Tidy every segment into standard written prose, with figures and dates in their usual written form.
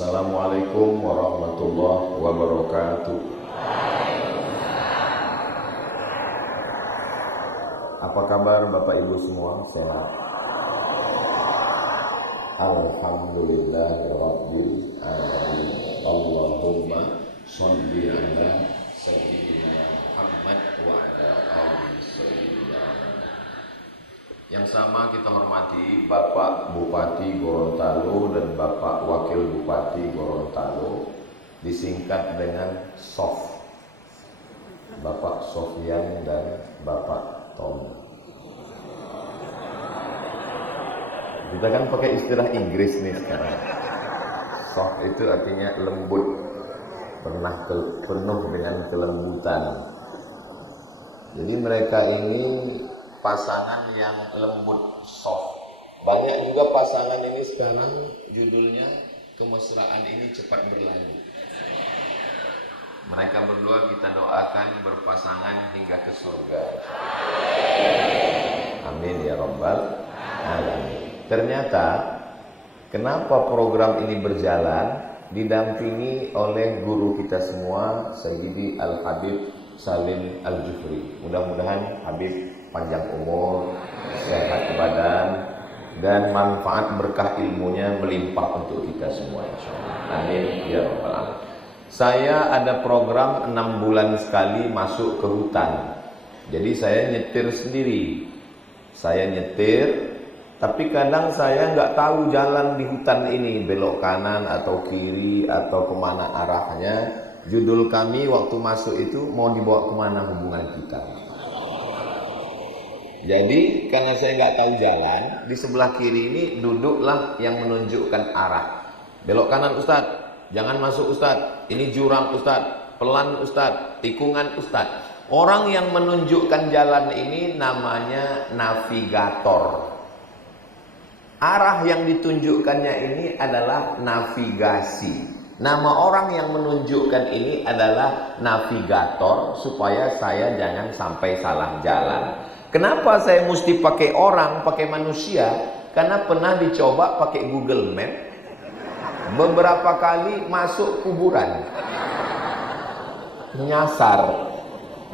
Assalamualaikum warahmatullahi wabarakatuh. Apa kabar Bapak Ibu semua? Sehat? Alhamdulillahirabbil alamin. Allahumma shalli ala sayyidina Muhammad wa ala ali sayyidina. Yang sama kita hormati Bapak Bupati Gorontalo dan Bapak Wakil Bupati Gorontalo, disingkat dengan SOF, Bapak Sofyan dan Bapak Tom. Kita kan pakai istilah Inggris nih sekarang. SOF itu artinya lembut, penuh dengan kelembutan. Jadi mereka ini pasangan yang lembut, soft. Banyak juga pasangan ini sekarang judulnya kemesraan ini cepat berlalu. Mereka berdua kita doakan berpasangan hingga ke surga. Amin ya rabbal alamin. Ternyata kenapa program ini berjalan didampingi oleh guru kita semua, Sayyidi Al-Habib Salim Al-Jufri. Mudah-mudahan Habib panjang umur, sehat badan, dan manfaat berkah ilmunya melimpah untuk kita semua, insyaallah. Amin ya rabbal alamin. Saya ada program 6 bulan sekali masuk ke hutan. Jadi saya nyetir sendiri. Saya nyetir, tapi kadang saya nggak tahu jalan di hutan ini, belok kanan atau kiri atau kemana arahnya. Judul kami waktu masuk itu mau dibawa kemana hubungan kita. Jadi karena saya nggak tahu jalan, di sebelah kiri ini duduklah yang menunjukkan arah. Belok kanan Ustadz, jangan masuk Ustadz, ini jurang Ustadz, pelan Ustadz, tikungan Ustadz. Orang yang menunjukkan jalan ini namanya navigator. Arah yang ditunjukkannya ini adalah navigasi. Nama orang yang menunjukkan ini adalah navigator, supaya saya jangan sampai salah jalan. Kenapa saya mesti pakai orang, pakai manusia? Karena pernah dicoba pakai Google Map, beberapa kali masuk kuburan, nyasar.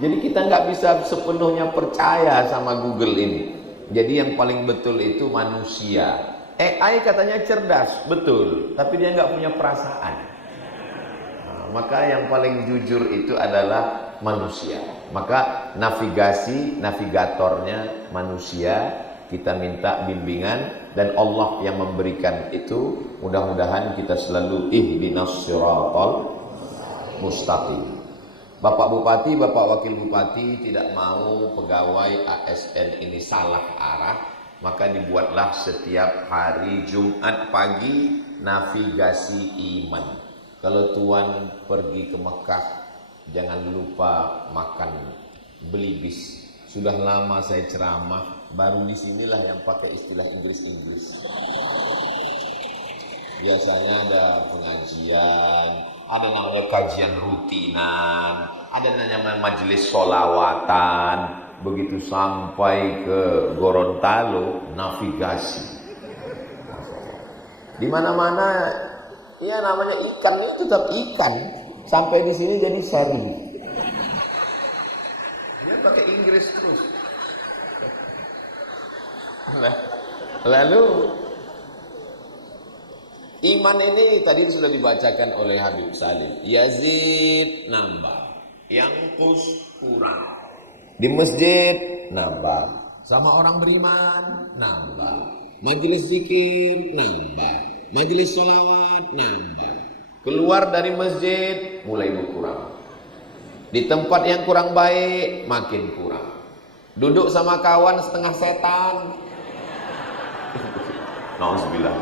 Jadi kita nggak bisa sepenuhnya percaya sama Google ini. Jadi yang paling betul itu manusia. AI katanya cerdas, betul, tapi dia nggak punya perasaan. Maka yang paling jujur itu adalah manusia. Maka navigatornya manusia. Kita minta bimbingan dan Allah yang memberikan itu. Mudah-mudahan kita selalu ihdinas siratal mustaqim. Bapak Bupati, Bapak Wakil Bupati tidak mau pegawai ASN ini salah arah, maka dibuatlah setiap hari Jumat pagi navigasi iman. Kalau Tuan pergi ke Mekah, jangan lupa makan belibis. Sudah lama saya ceramah, baru disinilah yang pakai istilah Inggris-Inggris. Biasanya ada pengajian, ada namanya kajian rutinan, ada namanya majelis sholawatan. Begitu sampai ke Gorontalo, navigasi. Di mana-mana ya namanya ikan itu tetap ikan. Sampai di sini jadi seri. Dia pakai Inggris terus. Lalu iman ini tadi sudah dibacakan oleh Habib Salim. Yazid nambah, Yangkus kurang. Di masjid nambah, sama orang beriman nambah, majelis zikir nambah, majelis sholawat nambah. Keluar dari masjid mulai berkurang. Di tempat yang kurang baik makin kurang. Duduk sama kawan setengah setan. Nauzubillah.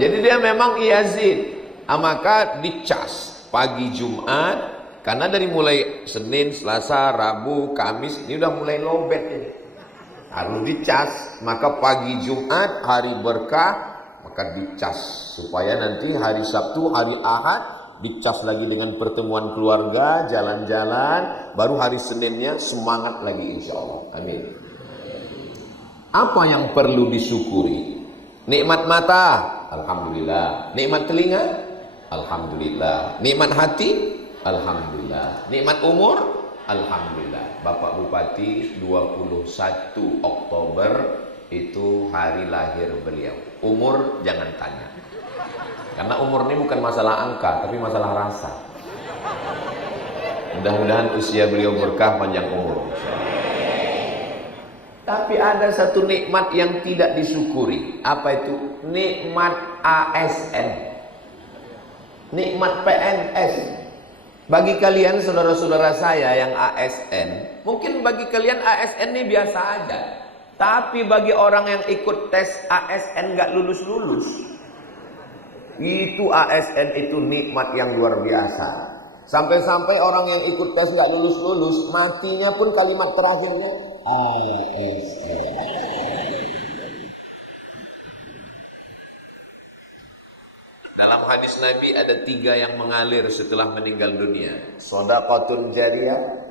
Jadi dia memang Yazid. Maka dicas pagi Jumat. Karena dari mulai Senin, Selasa, Rabu, Kamis ini udah mulai lowbat ini. Harus dicas. Maka pagi Jumat hari berkah, maka dicas supaya nanti hari Sabtu, hari Ahad dicas lagi dengan pertemuan keluarga, jalan-jalan, baru hari Seninnya semangat lagi insyaallah. Amin. Apa yang perlu disyukuri? Nikmat mata, Alhamdulillah. Nikmat telinga? Alhamdulillah. Nikmat hati? Alhamdulillah. Nikmat umur? Alhamdulillah. Bapak Bupati 21 Oktober itu hari lahir beliau. Umur jangan tanya. Karena umur ini bukan masalah angka, tapi masalah rasa. Mudah-mudahan usia beliau berkah, panjang umur. Tapi ada satu nikmat yang tidak disyukuri. Apa itu? Nikmat ASN. Nikmat PNS. Bagi kalian saudara-saudara saya yang ASN, mungkin bagi kalian ASN ini biasa aja. Tapi bagi orang yang ikut tes ASN gak lulus-lulus, itu ASN itu nikmat yang luar biasa. Sampai-sampai orang yang ikut tes gak lulus-lulus, matinya pun kalimat terakhirnya ASN. Dalam hadis Nabi ada 3 yang mengalir setelah meninggal dunia. Shadaqatun jariyah,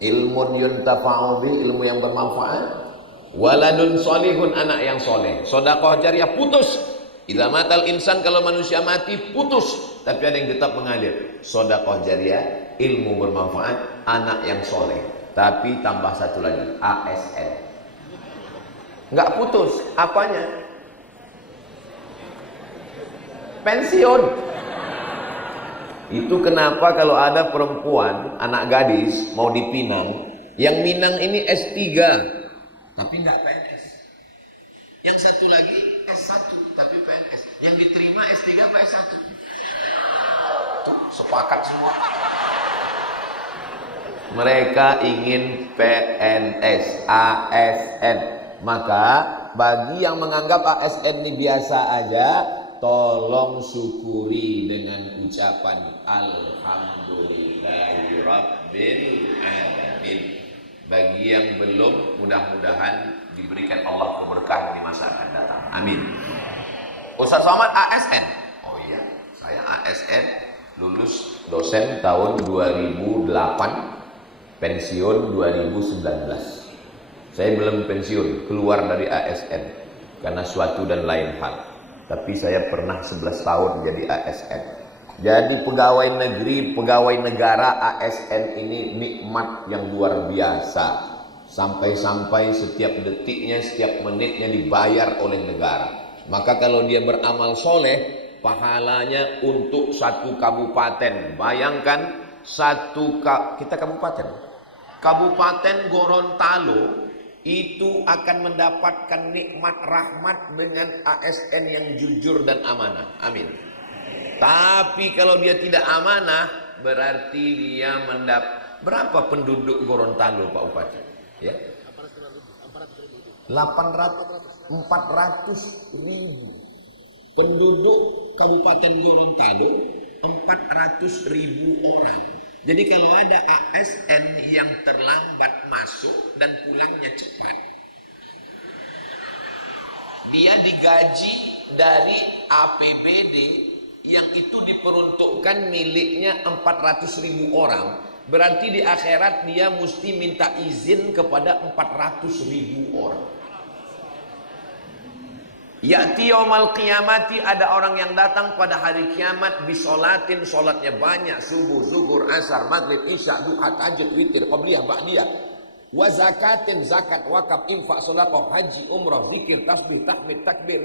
ilmun yuntafa'u bih, ilmu yang bermanfaat. Waladun solihun, anak yang soleh. Shadaqah jariyah putus. Idza matal insan, kalau manusia mati putus, tapi ada yang tetap mengalir. Shadaqah jariyah, ilmu bermanfaat, anak yang soleh. Tapi tambah satu lagi, ASN. Enggak putus, apanya? Pensiun. Itu kenapa kalau ada perempuan, anak gadis mau dipinang, yang minang ini S3, tapi enggak PNS. Yang satu lagi S1 tapi PNS. Yang diterima S3 apa S1? Tuh, sepakat semua. Mereka ingin PNS, ASN. Maka bagi yang menganggap ASN ini biasa aja, tolong syukuri dengan ucapan Alhamdulillahirabbil alamin. Bagi yang belum, mudah-mudahan diberikan Allah keberkahan di masa akan datang. Amin. Ustaz Somad ASN. Oh iya, saya ASN, lulus dosen tahun 2008, pensiun 2019. Saya belum pensiun, keluar dari ASN karena suatu dan lain hal. Tapi saya pernah 11 tahun jadi ASN. Jadi pegawai negeri, pegawai negara ASN ini nikmat yang luar biasa. Sampai-sampai setiap detiknya, setiap menitnya dibayar oleh negara. Maka kalau dia beramal soleh, pahalanya untuk satu kabupaten. Bayangkan kita kabupaten. Kabupaten Gorontalo itu akan mendapatkan nikmat rahmat dengan ASN yang jujur dan amanah. Amin. Tapi kalau dia tidak amanah, berarti dia berapa penduduk Gorontalo, Pak Bupati? Ya. 400.000 penduduk Kabupaten Gorontalo, 400.000 orang. Jadi kalau ada ASN yang terlambat masuk dan pulangnya cepat, dia digaji dari APBD yang itu diperuntukkan miliknya 400.000 orang. Berarti di akhirat dia mesti minta izin kepada 400.000 orang. Ya'ti yaumal qiyamati, ada orang yang datang pada hari kiamat bisolatin, solatnya banyak, subuh, zuhur, asar, maghrib, isya, duha, tahajud, witir, qabliyah, ba'diyah, wa zakatin, zakat, wakaf, infak, sedekah, haji, umrah, zikir, tasbih, tahmid, takbir.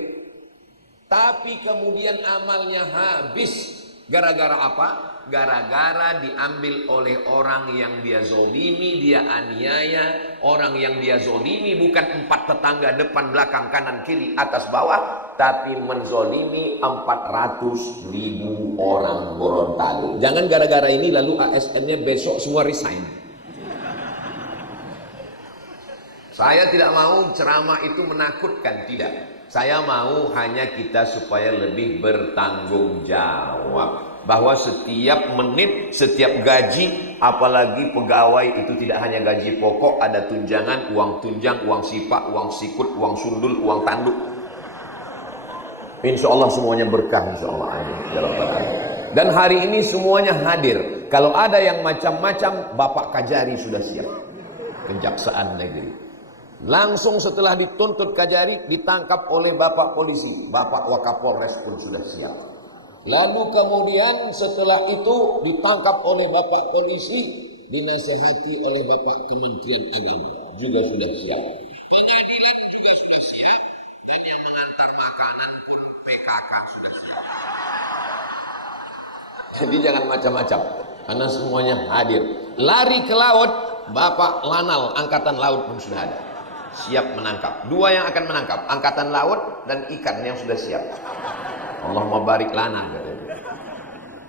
Tapi kemudian amalnya habis. Gara-gara apa? Gara-gara diambil oleh orang yang dia zolimi, dia aniaya. Orang yang dia zolimi bukan 4 tetangga, depan, belakang, kanan, kiri, atas, bawah, tapi menzolimi 400.000 orang Gorontalo. Jangan gara-gara ini lalu ASN-nya besok semua resign. Saya tidak mau ceramah itu menakutkan, tidak. Saya mau hanya kita supaya lebih bertanggung jawab. Bahwa setiap menit, setiap gaji, apalagi pegawai itu tidak hanya gaji pokok, ada tunjangan, uang tunjang, uang sipak, uang sikut, uang sundul, uang tanduk. Insya Allah semuanya berkah, insya Allah. Dan hari ini semuanya hadir. Kalau ada yang macam-macam, Bapak Kajari sudah siap. Kejaksaan Negeri. Langsung setelah dituntut Kajari, ditangkap oleh Bapak polisi. Bapak Wakapolres pun sudah siap. Lalu kemudian setelah itu ditangkap oleh Bapak polisi, dinasihati oleh Bapak Kementerian Agama, juga sudah siap. Pengadilan juga sudah siap, dan yang mengantar makanan PKK sudah siap. Jadi jangan macam-macam, karena semuanya hadir. Lari ke laut, Bapak Lanal Angkatan Laut pun sudah ada, siap menangkap. Dua yang akan menangkap, Angkatan Laut dan ikan yang sudah siap. Allahumma barik lana.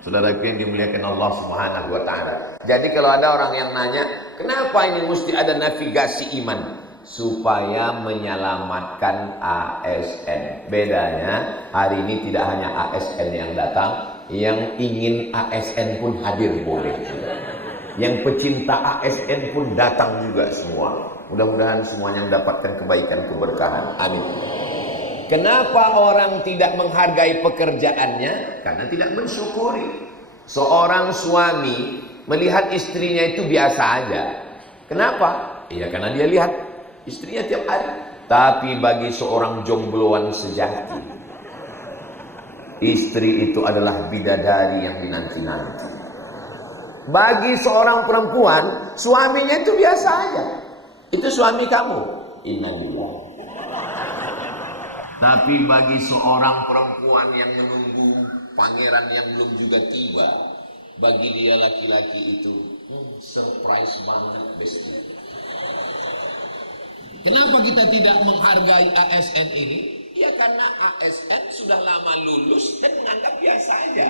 Saudara yang dimuliakan Allah Subhanahu wa taala. Jadi kalau ada orang yang nanya, kenapa ini mesti ada navigasi iman? Supaya menyelamatkan ASN. Bedanya hari ini tidak hanya ASN yang datang, yang ingin ASN pun hadir boleh. Yang pecinta ASN pun datang juga semua. Mudah-mudahan semuanya mendapatkan kebaikan keberkahan. Amin. Kenapa orang tidak menghargai pekerjaannya? Karena tidak mensyukuri. Seorang suami melihat istrinya itu biasa aja. Kenapa? Iya, karena dia lihat istrinya tiap hari. Tapi bagi seorang jombloan sejati, istri itu adalah bidadari yang dinanti-nanti. Bagi seorang perempuan, suaminya itu biasa aja. Itu suami kamu. Innalillah. Tapi bagi seorang perempuan yang menunggu pangeran yang belum juga tiba, bagi dia laki-laki itu surprise banget biasanya. Kenapa kita tidak menghargai ASN ini? Ya karena ASN sudah lama lulus dan menganggap biasa aja.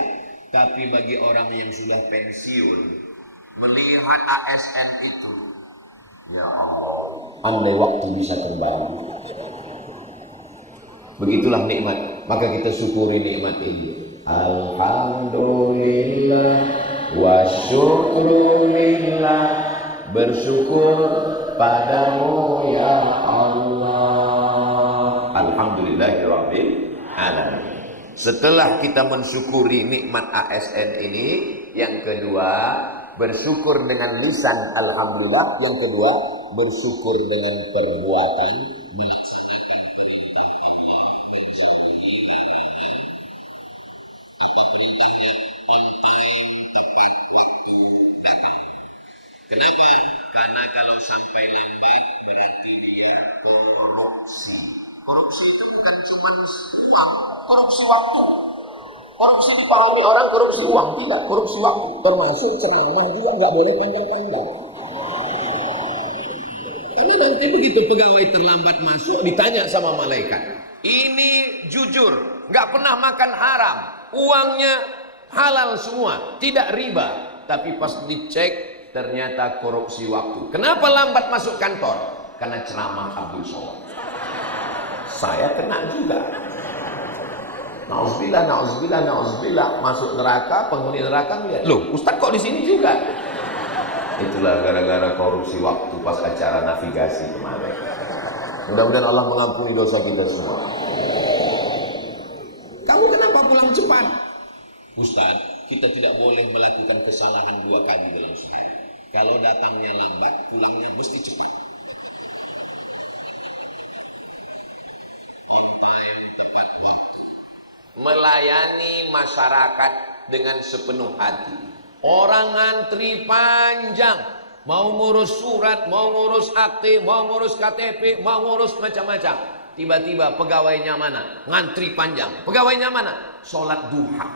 Tapi bagi orang yang sudah pensiun, melihat ASN itu, ya Allah, andai waktu bisa kembali. Begitulah nikmat, maka kita syukuri nikmat ini. Alhamdulillah wa syukrulillah, bersyukur padamu ya Allah. Alhamdulillahirabbil alamin. Setelah kita mensyukuri nikmat ASN ini, yang kedua bersyukur dengan lisan alhamdulillah, yang kedua bersyukur dengan perbuatan melaksanakan Kenapa? Karena kalau sampai lambat berarti dia korupsi. Korupsi itu bukan cuma uang, korupsi waktu. Korupsi dipahami orang korupsi uang, tidak, korupsi waktu. Termasuk ceramah juga nggak boleh panjang-panjang. Karena nanti begitu pegawai terlambat masuk, ditanya sama malaikat, ini jujur, nggak pernah makan haram, uangnya halal semua, tidak riba. Tapi pas dicek ternyata korupsi waktu. Kenapa lambat masuk kantor? Karena ceramah Abdul Somad. Saya kena juga. Nauzubillah, nauzubillah, nauzubillah. Masuk neraka, penghuni neraka melihat, loh, Ustaz kok di sini juga? Itulah gara-gara korupsi waktu pas acara navigasi kemarin. Mudah-mudahan Allah mengampuni dosa kita semua. Kamu kenapa pulang cepat? Ustaz, kita tidak boleh melakukan kesalahan dua kali dalam sehari. Kalau datangnya lambat, pulangnya mesti cepat. Melayani masyarakat dengan sepenuh hati. Orang ngantri panjang, mau ngurus surat, mau ngurus akte, mau ngurus KTP, mau ngurus macam-macam. Tiba-tiba pegawainya mana? Ngantri panjang. Pegawainya mana? Sholat duha.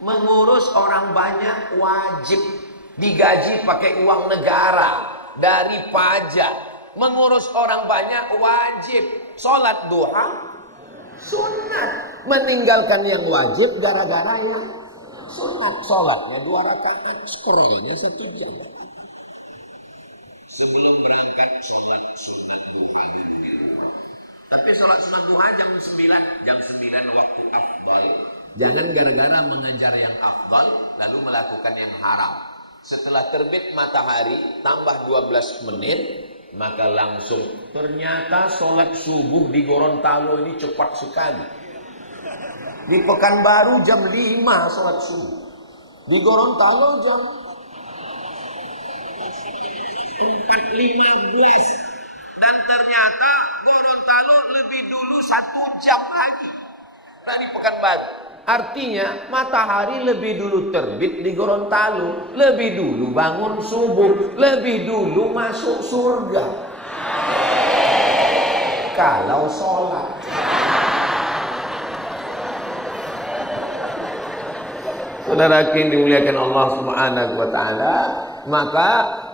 Mengurus orang banyak wajib, digaji pakai uang negara dari pajak. Mengurus orang banyak wajib, sholat duha sunat. Meninggalkan yang wajib gara-gara yang sunat. Sholatnya 2 rakaat, scrollnya 1 jam. Sebelum berangkat sholat sunat duha dulu. Tapi sholat sunat duha jam 9, jam 9 waktu afdal. Jangan gara-gara mengejar yang afdal lalu melakukan yang haram. Setelah terbit matahari tambah 12 menit, maka langsung ternyata sholat subuh di Gorontalo ini cepat sekali. Di Pekanbaru jam 5 sholat subuh, di Gorontalo jam 4.15. 1 jam lagi dari Pekanbaru. Artinya matahari lebih dulu terbit di Gorontalo, lebih dulu bangun subuh, lebih dulu masuk surga. Kalau sholat. Saudara yang dimuliakan Allah Subhanahu wa taala, maka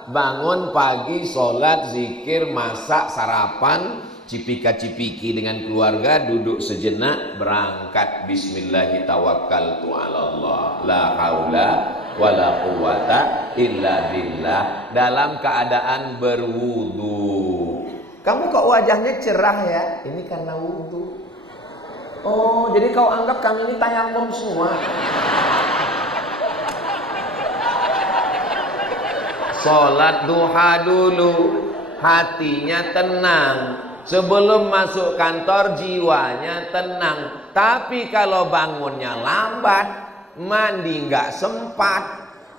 bangun pagi, sholat, zikir, masak, sarapan, cipika-cipiki dengan keluarga, duduk sejenak, berangkat. Bismillah tawakkaltu 'ala Allah, la haula wala quwata illa billah, dalam keadaan berwudu. Kamu kok wajahnya cerah ya? Ini karena wudu. Oh, jadi kau anggap kami ini tayamum semua? Sholat duha dulu, hatinya tenang. Sebelum masuk kantor jiwanya tenang. Tapi kalau bangunnya lambat, mandi nggak sempat,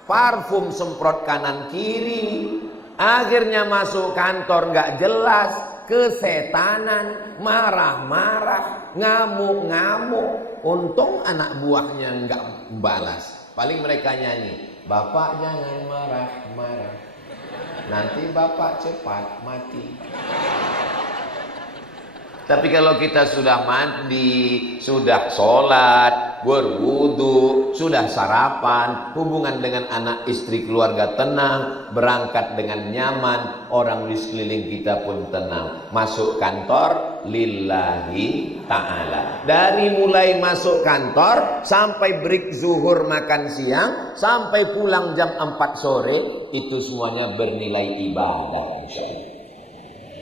parfum semprot kanan kiri, akhirnya masuk kantor nggak jelas, kesetanan, marah-marah, ngamuk-ngamuk. Untung anak buahnya nggak balas. Paling mereka nyanyi, Bapak jangan marah-marah, nanti Bapak cepat mati. Tapi kalau kita sudah mandi, sudah sholat, berwudu, sudah sarapan, hubungan dengan anak istri keluarga tenang, berangkat dengan nyaman, orang di sekeliling kita pun tenang. Masuk kantor lillahi ta'ala. Dari mulai masuk kantor sampai break zuhur makan siang, sampai pulang jam 4 sore, itu semuanya bernilai ibadah, insyaallah.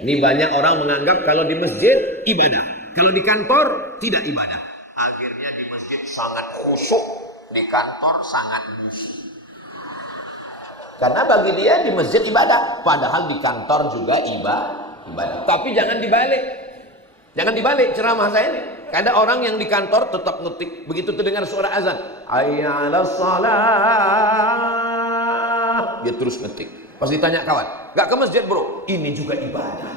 Ini banyak orang menganggap kalau di masjid ibadah, kalau di kantor tidak ibadah. Akhirnya di masjid sangat khusyuk, di kantor sangat khusyuk. Karena bagi dia di masjid ibadah, padahal di kantor juga ibadah. Tapi jangan dibalik. Jangan dibalik ceramah saya ini. Ada orang yang di kantor tetap ngetik, begitu terdengar suara azan, hayya 'alas shalah, dia terus ngetik. Pas ditanya kawan, gak ke masjid bro? Ini juga ibadah.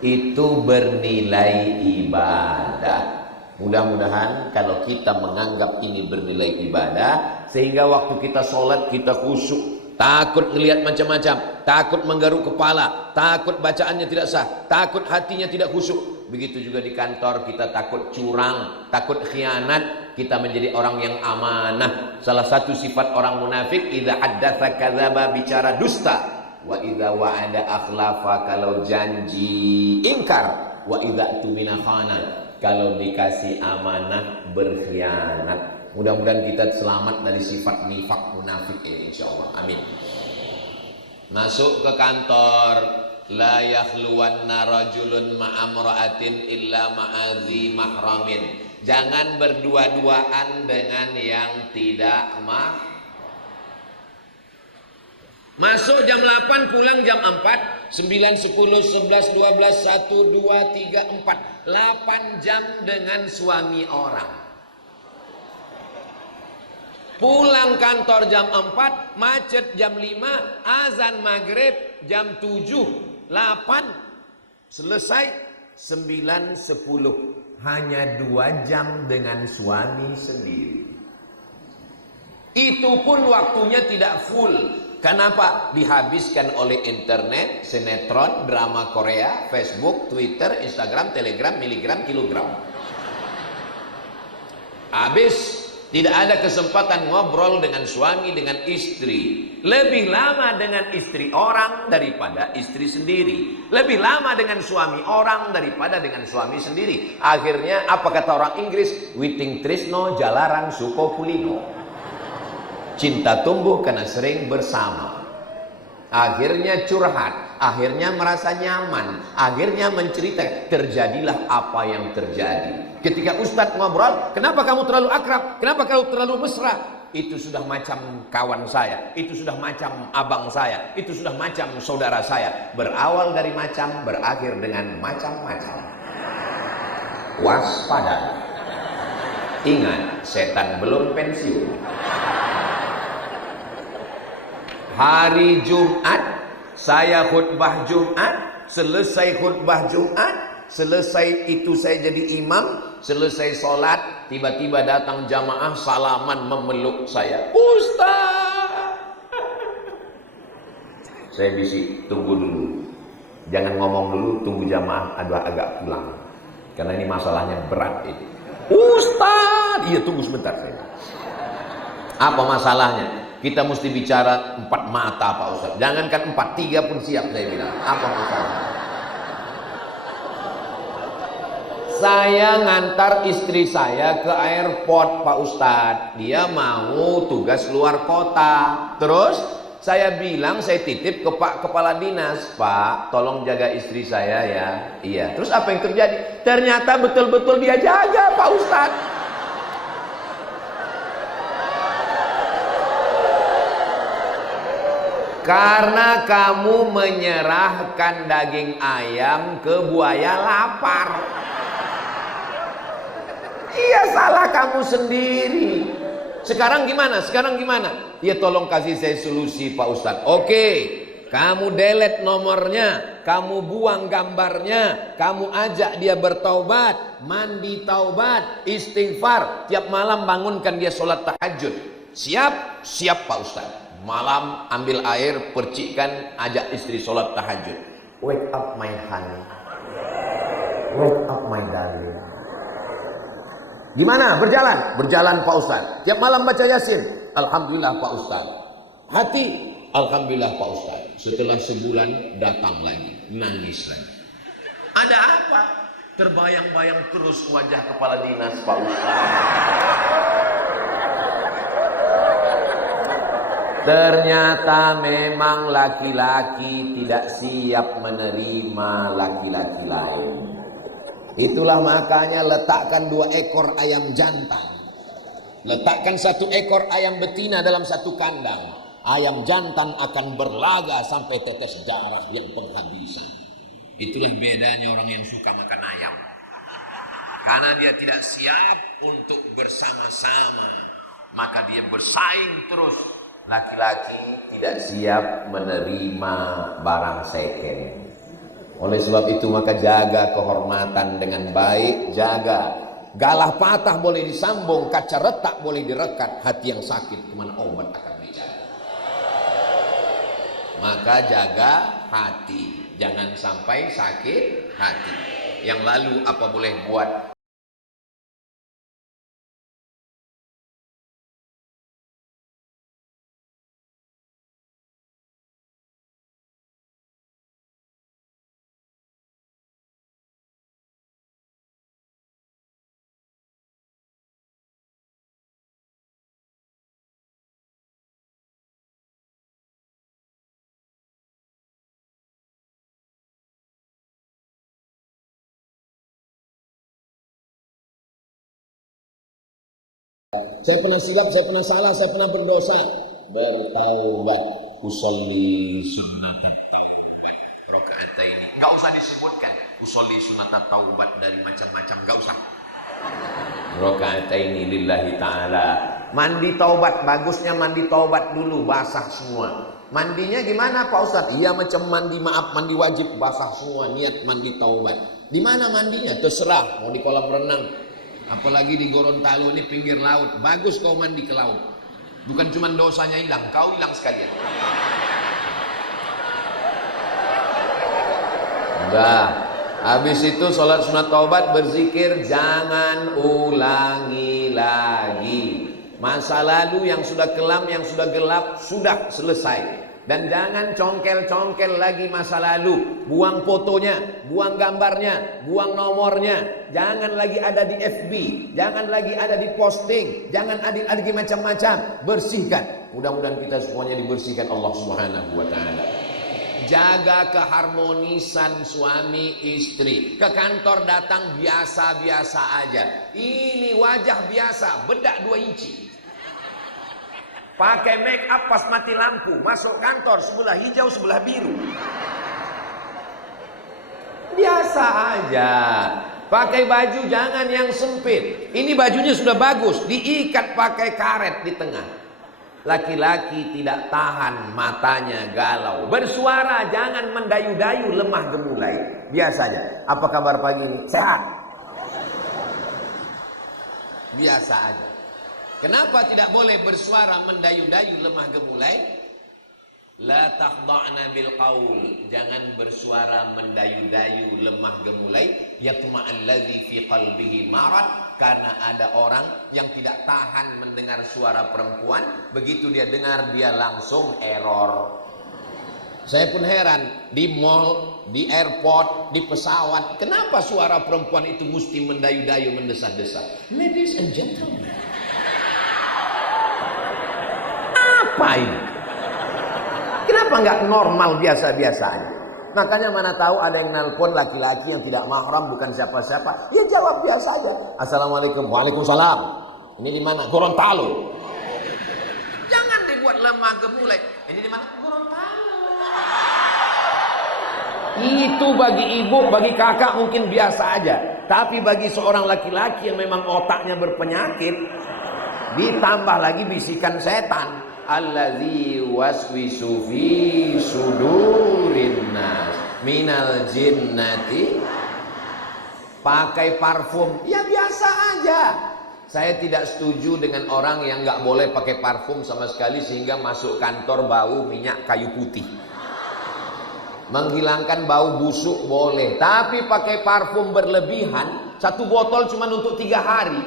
Itu bernilai ibadah. Mudah-mudahan kalau kita menganggap ini bernilai ibadah, sehingga waktu kita sholat kita khusyuk, takut ngelihat macam-macam, takut menggaruk kepala, takut bacaannya tidak sah, takut hatinya tidak khusyuk. Begitu juga di kantor kita takut curang, takut khianat, kita menjadi orang yang amanah. Salah satu sifat orang munafik, idza haddatsa kadzaba, bicara dusta, wa idza wa'ada akhlafa, kalau janji ingkar, wa idza tumina khana, kalau dikasih amanah berkhianat. Mudah-mudahan kita selamat dari sifat nifak munafik ini insyaallah. Amin. Masuk ke kantor, la yakhluwanna rajulun ma'amra'atin illa ma'azi mahramin. Jangan berdua-duaan dengan yang tidak Masuk jam 8, pulang jam 4, 9, 10, 11, 12, 1, 2, 3, 4. 8 jam dengan suami orang. Pulang kantor jam 4, macet jam 5, azan maghrib jam 7, 8, selesai 9, 10. Hanya 2 jam dengan suami sendiri. Itu pun waktunya tidak full. Kenapa? Dihabiskan oleh internet, sinetron, drama Korea, Facebook, Twitter, Instagram, Telegram, miligram, kilogram. Habis. Tidak ada kesempatan ngobrol dengan suami, dengan istri. Lebih lama dengan istri orang daripada istri sendiri. Lebih lama dengan suami orang daripada dengan suami sendiri. Akhirnya apa kata orang Inggris? Witing trisno jalaran suko kulino. Cinta tumbuh karena sering bersama. Akhirnya curhat, akhirnya merasa nyaman, akhirnya menceritakan. Terjadilah apa yang terjadi. Ketika Ustadz ngobrol, kenapa kamu terlalu akrab? Kenapa kamu terlalu mesra? Itu sudah macam kawan saya, itu sudah macam abang saya, itu sudah macam saudara saya. Berawal dari macam, berakhir dengan macam-macam. Waspada. Ingat, setan belum pensiun. Hari Jumat, saya khutbah Jumat. Selesai khutbah Jumat, Selesai itu saya jadi imam, selesai sholat, tiba-tiba datang jamaah salaman memeluk saya. Ustaz, saya bisik, tunggu dulu. Jangan ngomong dulu, tunggu jamaah agak pulang. Karena ini masalahnya berat ini. Ustaz, iya tunggu sebentar saya. Apa masalahnya? Kita mesti bicara 4 mata Pak Ustaz. Jangankan 4, 3 pun siap saya bilang. Apa masalahnya? Saya ngantar istri saya ke airport Pak Ustadz. Dia mau tugas luar kota. Terus saya bilang, saya titip ke Pak Kepala Dinas, Pak tolong jaga istri saya ya. Iya. Terus apa yang terjadi? Ternyata betul-betul dia jaga Pak Ustadz. Karena kamu menyerahkan daging ayam ke buaya lapar. Iya, salah kamu sendiri. Sekarang gimana? Ya tolong kasih saya solusi Pak Ustadz. Oke, kamu delete nomornya, kamu buang gambarnya, kamu ajak dia bertaubat, mandi taubat, istighfar, tiap malam bangunkan dia sholat tahajud. Siap? Siap Pak Ustadz. Malam ambil air, percikkan, ajak istri sholat tahajud. Wake up my honey, wake up my darling. Gimana? Berjalan? Berjalan Pak Ustadz. Tiap malam baca Yasin. Alhamdulillah Pak Ustadz. Hati? Alhamdulillah Pak Ustadz. Setelah sebulan datang lagi, nangis lagi. Ada apa? Terbayang-bayang terus wajah kepala dinas Pak Ustadz. Ternyata memang laki-laki tidak siap menerima laki-laki lain. Itulah makanya letakkan 2 ekor ayam jantan. Letakkan 1 ekor ayam betina dalam 1 kandang. Ayam jantan akan berlaga sampai tetes darah yang penghabisan. Itulah bedanya orang yang suka makan ayam. Karena dia tidak siap untuk bersama-sama, maka dia bersaing terus. Laki-laki tidak siap menerima barang second. Oleh sebab itu maka jaga kehormatan dengan baik. Jaga. Galah patah boleh disambung, kaca retak boleh direkat, hati yang sakit kemana obat akan bicara. Maka jaga hati, jangan sampai sakit hati. Yang lalu apa boleh buat? Saya pernah silap, saya pernah salah, saya pernah berdosa. Bertaubat. Usolli sunnatat taubat rakaataini. Enggak usah disebutkan. Usolli sunnatat taubat dari macam-macam, enggak usah. Rakaataini lillahi ta'ala. Mandi taubat, bagusnya mandi taubat dulu, basah semua. Mandinya gimana Pak Ustadz? Iya macam mandi mandi wajib, basah semua, niat mandi taubat. Di mana mandinya? Terserah, mau di kolam renang. Apalagi di Gorontalo ini pinggir laut, bagus kau mandi ke laut. Bukan cuma dosanya hilang, kau hilang sekalian. Udah, habis itu sholat sunat taubat, berzikir, jangan ulangi lagi. Masa lalu yang sudah kelam, yang sudah gelap, sudah selesai. Dan jangan congkel-congkel lagi masa lalu. Buang fotonya, buang gambarnya, buang nomornya. Jangan lagi ada di FB, jangan lagi ada di posting, jangan ada lagi macam-macam. Bersihkan. Mudah-mudahan kita semuanya dibersihkan Allah Subhanahu wa taala. Jaga keharmonisan suami istri. Ke kantor datang biasa-biasa aja. Ini wajah biasa, bedak 2 inci. Pakai make up pas mati lampu, masuk kantor sebelah hijau sebelah biru. Biasa aja. Pakai baju jangan yang sempit. Ini bajunya sudah bagus, diikat pakai karet di tengah. Laki-laki tidak tahan, matanya galau. Bersuara jangan mendayu-dayu lemah gemulai. biasa aja. Apa kabar pagi ini? Sehat. Biasa aja. Kenapa tidak boleh bersuara mendayu-dayu lemah gemulai? La takhda'na bil qaul. Jangan bersuara mendayu-dayu lemah gemulai. Yatma'alladzi fi qalbihi marad. Karena ada orang yang tidak tahan mendengar suara perempuan. Begitu dia dengar, dia langsung error. Saya pun heran, di mall, di airport, di pesawat, kenapa suara perempuan itu mesti mendayu-dayu, mendesah-desah? Ladies and gentlemen, apa ini? Kenapa nggak normal biasa-biasa aja? Makanya mana tahu ada yang nelpon laki-laki yang tidak mahram, bukan siapa-siapa, ya jawab biasa aja. Assalamualaikum. Waalaikumsalam. Ini di mana? Gorontalo. Jangan dibuat lemah gemulai. Ini di mana? Gorontalo. Itu bagi ibu, bagi kakak mungkin biasa aja. Tapi bagi seorang laki-laki yang memang otaknya berpenyakit, ditambah lagi bisikan setan. Allazi waswisu fi sudurin nas minal jinnati. Pakai parfum, ya biasa aja. Saya tidak setuju dengan orang yang nggak boleh pakai parfum sama sekali sehingga masuk kantor bau minyak kayu putih. Menghilangkan bau busuk boleh, tapi pakai parfum berlebihan, satu botol cuma untuk 3 hari.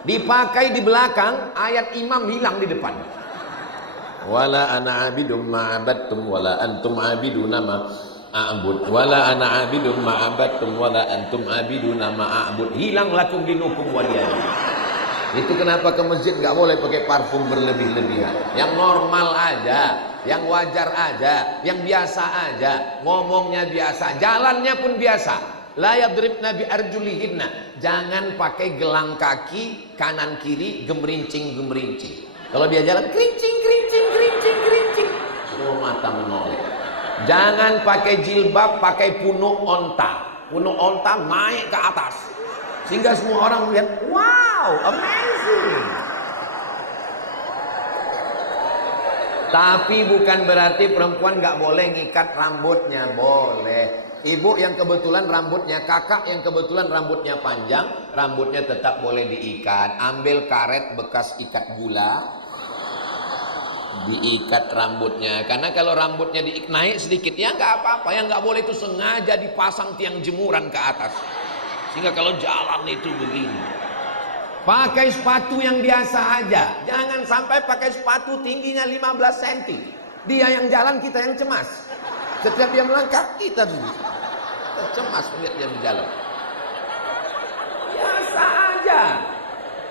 Dipakai di belakang, ayat imam hilang di depan. Wala ana abidum ma'abadtum wala antum abiduna ma'abud. Wala ana abidum ma'abadtum wala antum abiduna ma'abud. Hilang lakum dinukum waliyadin. Itu kenapa ke masjid nggak boleh pakai parfum berlebih-lebihan. Yang normal aja, yang wajar aja, yang biasa aja. Ngomongnya biasa, jalannya pun biasa. La yadribna bi arjulihinna. Jangan pakai gelang kaki kanan kiri gemerincing-gemerincing. Kalau dia jalan kerincing kerincing kerincing kerincing, semua mata menoleh. Jangan pakai jilbab, pakai punuk onta. Punuk onta naik ke atas sehingga semua orang melihat, wow, amazing. Tapi bukan berarti perempuan nggak boleh ngikat rambutnya, boleh. Ibu yang kebetulan rambutnya, kakak yang kebetulan rambutnya panjang, rambutnya tetap boleh diikat. Ambil karet bekas ikat gula, diikat rambutnya. Karena kalau rambutnya naik sedikit, ya nggak apa-apa. Yang nggak boleh itu sengaja dipasang tiang jemuran ke atas, sehingga kalau jalan itu begini. Pakai sepatu yang biasa aja. Jangan sampai pakai sepatu tingginya 15 cm. Dia yang jalan, kita yang cemas. Setiap dia melangkah, kita cemas melihat dia berjalan. Biasa aja.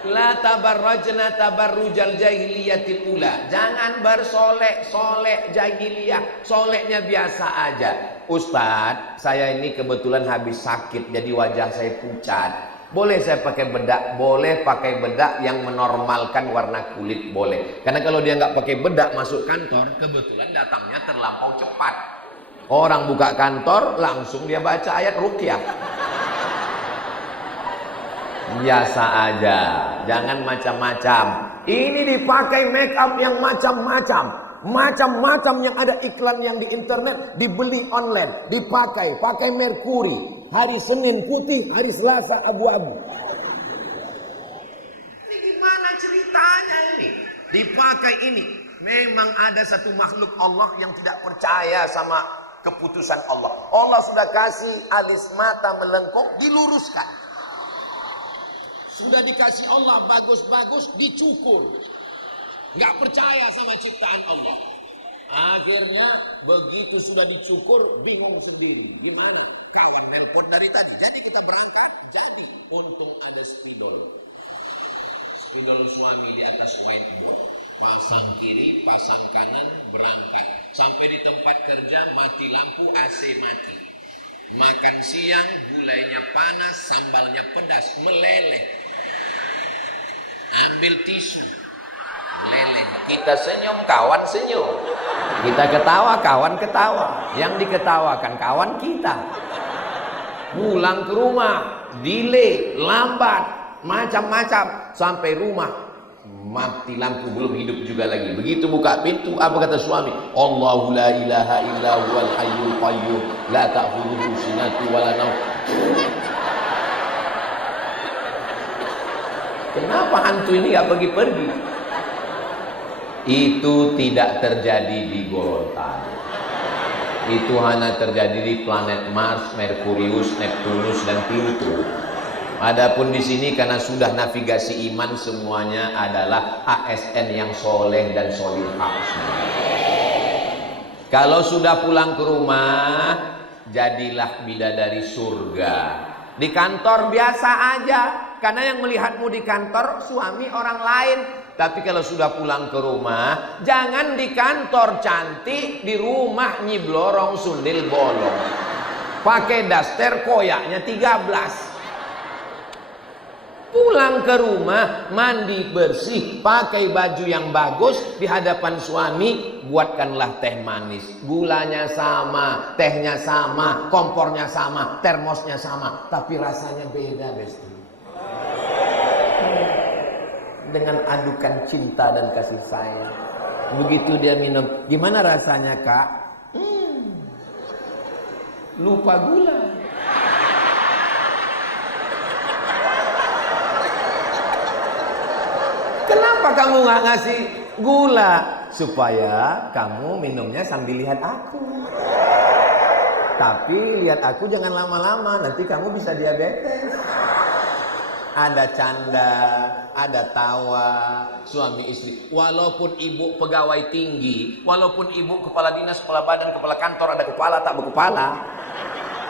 La tabarrajna tabarrujal jahiliyatil ula. Jangan bersolek-solek jahiliyah. Soleknya biasa aja. Ustadz, saya ini kebetulan habis sakit, jadi wajah saya pucat. Boleh saya pakai bedak? Boleh pakai bedak yang menormalkan warna kulit, boleh. Karena kalau dia nggak pakai bedak masuk kantor, kebetulan datangnya terlampau cepat. Orang buka kantor, langsung dia baca ayat ruqyah. Biasa aja, jangan macam-macam. Ini dipakai make up yang macam-macam. Macam-macam yang ada iklan yang di internet, dibeli online, dipakai. Pakai merkuri. Hari Senin putih, hari Selasa abu-abu. Ini gimana ceritanya ini? Dipakai ini. Memang ada satu makhluk Allah yang tidak percaya sama keputusan Allah. Allah sudah kasih alis mata melengkung, diluruskan. Sudah dikasih Allah bagus-bagus, dicukur. Nggak percaya sama ciptaan Allah. Akhirnya begitu sudah dicukur, bingung sendiri. Gimana? Kawan nelpon dari tadi. Jadi kita berangkat, jadi untung ada spidol. Spidol suami di atas whiteboard. Pasang kiri, pasang kanan, berangkat. Sampai di tempat kerja, mati lampu, AC mati. Makan siang, gulainya panas, sambalnya pedas, meleleh. Ambil tisu, meleleh. Kita senyum, kawan senyum. Kita ketawa, kawan ketawa. Yang diketawakan kawan kita. Pulang ke rumah, delay, lambat, macam-macam. Sampai rumah, mati lampu, belum hidup juga lagi. Begitu buka pintu, apa kata suami? Allahu la ilaha illa huwal hayyul qayyum la ta'khudhuhu sinatun wa la naum. Kenapa hantu ini gak pergi-pergi? Itu tidak terjadi di Gorontalo. Itu hanya terjadi di planet Mars, Merkurius, Neptunus, dan Pluto. Adapun di sini karena sudah navigasi iman, semuanya adalah ASN yang soleh dan solihah. Kalau sudah pulang ke rumah, jadilah bidadari surga. Di kantor biasa aja, karena yang melihatmu di kantor suami orang lain. Tapi kalau sudah pulang ke rumah, jangan di kantor cantik, di rumah nyiblorong sundel bolong. Pakai daster koyaknya 13. Pulang ke rumah, mandi bersih, pakai baju yang bagus, di hadapan suami, buatkanlah teh manis. Gulanya sama, tehnya sama, kompornya sama, termosnya sama, tapi rasanya beda, besti. Dengan adukan cinta dan kasih sayang. Begitu dia minum, gimana rasanya kak? Lupa gula. Kenapa kamu gak ngasih gula? Supaya kamu minumnya sambil lihat aku. Tapi lihat aku jangan lama-lama, nanti kamu bisa diabetes. Ada canda, ada tawa, suami istri. Walaupun ibu pegawai tinggi, walaupun ibu kepala dinas, kepala badan, kepala kantor, ada kepala tak berkepala.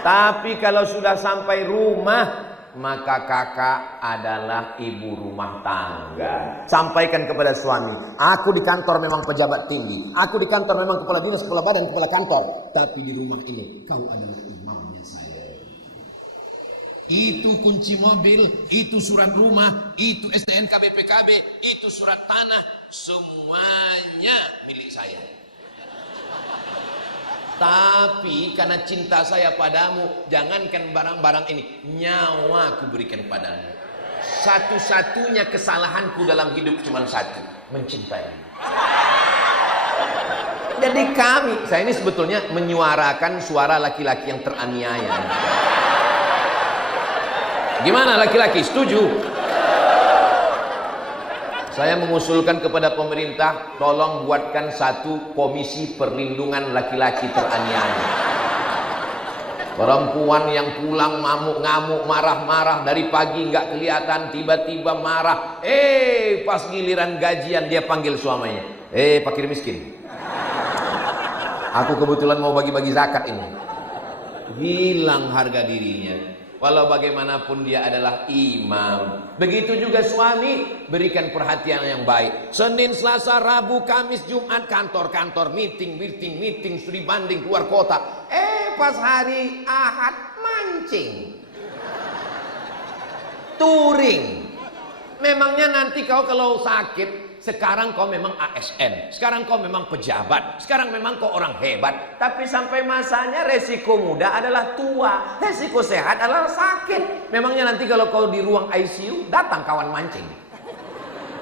Tapi kalau sudah sampai rumah, maka kakak adalah ibu rumah tangga. Sampaikan kepada suami, aku di kantor memang pejabat tinggi, aku di kantor memang kepala dinas, kepala badan, kepala kantor, tapi di rumah ini kau adalah imamnya saya. Itu kunci mobil, itu surat rumah, itu STNK BPKB, itu surat tanah, semuanya milik saya. Tapi karena cinta saya padamu, jangankan barang-barang ini, nyawa aku berikan padamu. Satu-satunya kesalahanku dalam hidup cuma satu, mencintai. Jadi saya ini sebetulnya menyuarakan suara laki-laki yang teraniaya. Gimana laki-laki? Setuju? Saya mengusulkan kepada pemerintah, tolong buatkan satu komisi perlindungan laki-laki teraniaya. Perempuan yang pulang ngamuk-ngamuk, marah-marah dari pagi nggak kelihatan, tiba-tiba marah. Pas giliran gajian dia panggil suaminya. Fakir miskin. Aku kebetulan mau bagi-bagi zakat ini. Hilang harga dirinya. Walau bagaimanapun dia adalah imam. Begitu juga suami, berikan perhatian yang baik. Senin, Selasa, Rabu, Kamis, Jumat, kantor, meeting, studi banding keluar kota. Pas hari Ahad mancing, touring. Memangnya nanti kau kalau sakit, sekarang kau memang ASN, sekarang kau memang pejabat, sekarang memang kau orang hebat. Tapi sampai masanya resiko muda adalah tua, resiko sehat adalah sakit. Memangnya nanti kalau kau di ruang ICU, datang kawan mancing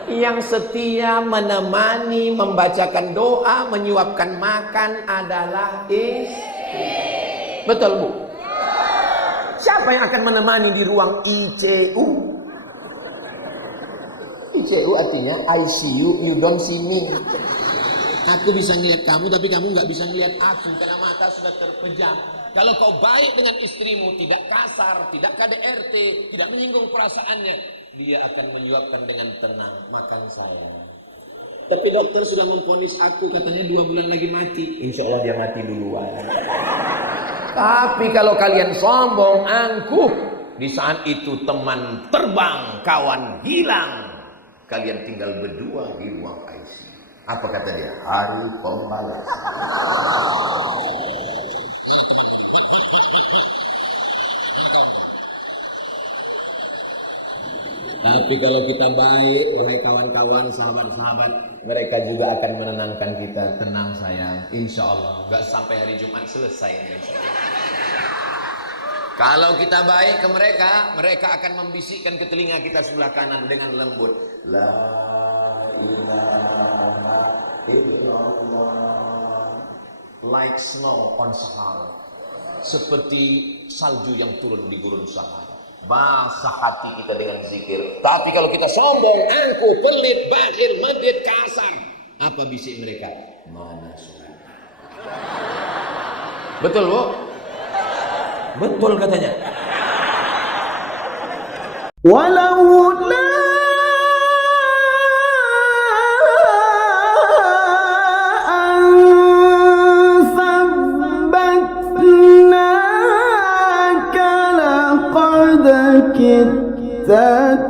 yang setia menemani, membacakan doa, menyuapkan makan adalah istri. Betul Bu? Siapa yang akan menemani di ruang ICU? ICU artinya ICU, you don't see me. Aku bisa ngelihat kamu, tapi kamu nggak bisa ngelihat aku karena mata sudah terpejam. Kalau kau baik dengan istrimu, tidak kasar, tidak KDRT, tidak menyinggung perasaannya, dia akan menyuapkan dengan tenang, makan saya. Tapi dokter sudah memvonis aku, katanya 2 bulan lagi mati. Insya Allah dia mati duluan. Tapi kalau kalian sombong, angkuh, di saat itu teman terbang, kawan hilang. Kalian tinggal berdua di ruang ICU. Apa kata dia? Hari pembalasan. Tapi kalau kita baik, wahai kawan-kawan, sahabat-sahabat, mereka juga akan menenangkan kita. Tenang sayang, insya Allah. Gak sampai hari Jumat selesai. Kalau kita baik ke mereka, mereka akan membisikkan ke telinga kita sebelah kanan dengan lembut. La like snow on Sahara. Seperti salju yang turun di gurun Sahara. Basah hati kita dengan zikir. Tapi kalau kita sombong, angkuh, pelit, bakhil, medit, kasar, apa bisik mereka? Mana sholat? Betul, Bu? Betul katanya. Walau kita